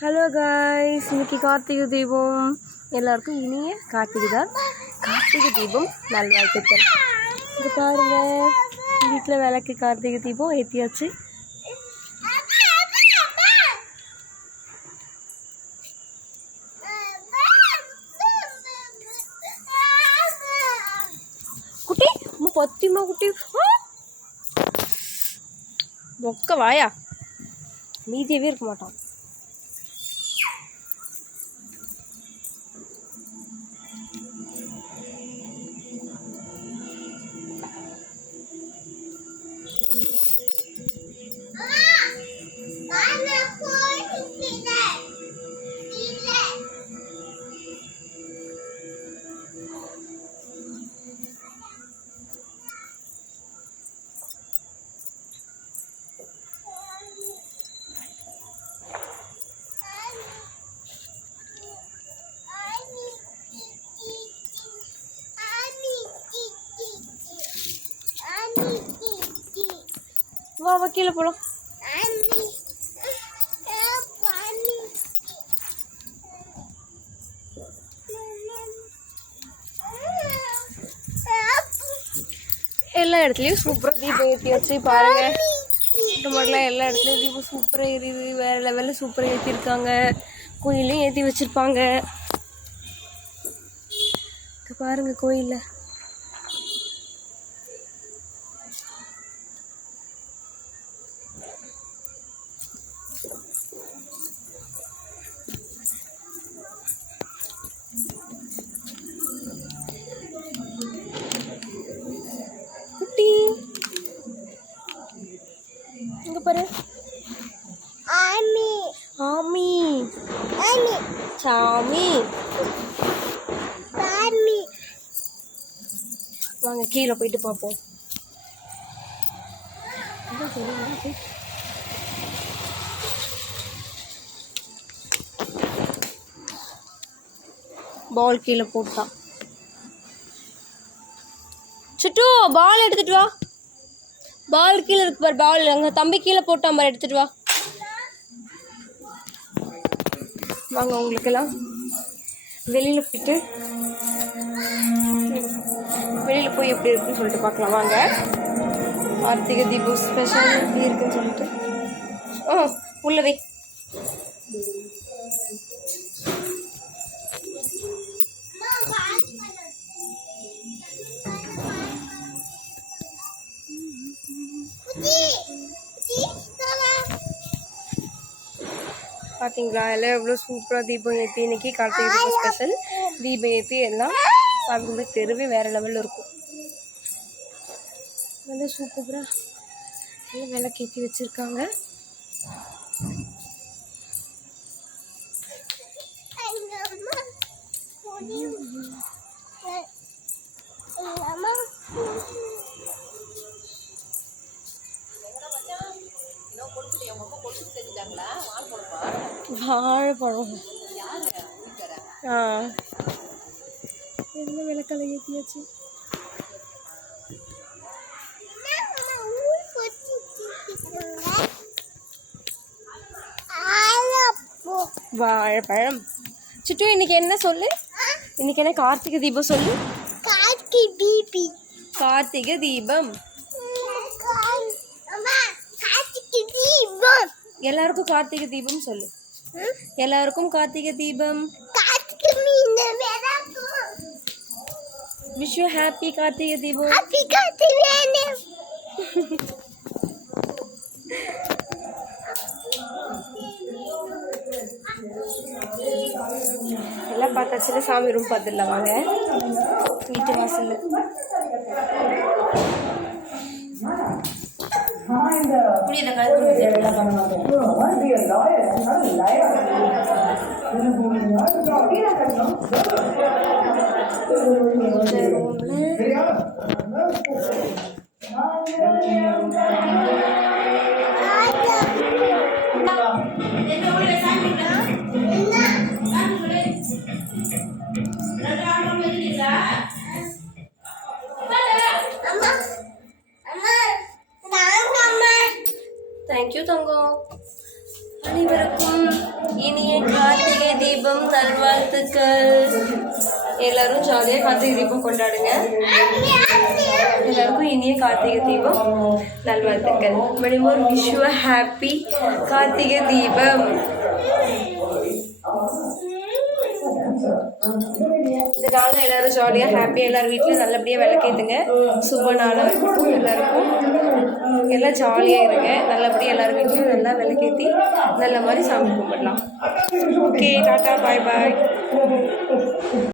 Hello guys, இன்னைக்கு கார்த்திகை தீபம். எல்லாருக்கும் இனிய கார்த்திகை தீபம் நல்வாழ்த்துக்கள். இது பாருங்க, வீட்டில் விளக்கு கார்த்திகை தீபம் ஏற்றியாச்சு. குட்டி பத்திமா குட்டி மொக்க வாயா, மீதியவே இருக்க மாட்டான். வா கீழே போலாம். எல்லா இடத்துலையும் சூப்பராக தீபம் ஏற்றியாச்சு. பாருங்க, டொமேட்டோலாம் எல்லா இடத்துலையும் தீபம் சூப்பராக எரியுது. வேறு லெவலில் சூப்பராக ஏற்றிருக்காங்க. கோயிலையும் ஏற்றி வச்சுருப்பாங்க. பாருங்க, கோயிலில் இங்க பாரு, ஆமி ஆமி ஆமி சாமி சாமி. வாங்க கீழே போயிட்டு பார்ப்போம். பால் கீழே போட்டான். சுட்டு பால் எடுத்துட்டு வா. பால் கீழே இருக்கு பாரு. பால் அங்கே தம்பி கீழே போட்டான் பாரு, எடுத்துட்டு வா. வாங்க, உங்களுக்கெல்லாம் வெளியில் போய் எப்படி இருக்குன்னு சொல்லிட்டு பார்க்கலாம். வாங்க, கார்த்திகை தீபம் ஸ்பெஷல் எப்படி இருக்குன்னு சொல்லிட்டு. உள்ளவே பார்த்தீங்களா, எல்லாம் எவ்வளோ சூப்பராக தீபம் ஏற்றி. இன்னைக்கு கார்த்திகை தீபம் ஸ்பெஷல் தீபம் ஏற்றி எல்லாம் சாமி கும்பிட தெருவே வேறு லெவலில் இருக்கும். நல்லா சூப்பராக எல்லாம் விளக்கு ஏற்றி வச்சுருக்காங்க. வாழைப்பழம் என்ன விளக்கலை ஏற்றியாச்சு. வாழைப்பழம். சிட்டு, இன்னைக்கு என்ன சொல்லு? இன்னைக்கு என்ன கார்த்திகை தீபம் சொல்லு. கார்த்திகை தீபம். எல்லாருக்கும் கார்த்திகை தீபம் சொல்லு. எல்லாருக்கும் Karthigai Deepam. Wish you happy Karthigai Deepam. எல்லாம் பார்த்தாச்சுல, சாமி ரூம் பார்த்துடலாம். வாங்க, வீட்டு வாசல்ல புரியுத தேங்க்யூ தங்கம். அனைவருக்கும் இனிய தீபம் நல்வாழ்த்துக்கள். எல்லாரும் ஜாலியாக கார்த்திகை தீபம் கொண்டாடுங்க. எல்லாருக்கும் இனிய கார்த்திகை தீபம் நல்வாழ்த்துக்கள். மணிமோர் wish you happy Karthigai Deepam. இந்த நாளில் எல்லோரும் ஜாலியாக ஹாப்பியாக எல்லோரும் வீட்டில் நல்லபடியாக விளக்கேற்றுங்க. சுப நாளாக இருக்கட்டும். எல்லாருக்கும் எல்லாம் ஜாலியாக இருங்க. நல்லபடியாக எல்லோரும் வீட்லையும் நல்லா விளக்கேற்றி நல்ல மாதிரி சாமி கும்பிடலாம். ஓகே, டாட்டா, பாய் பாய்.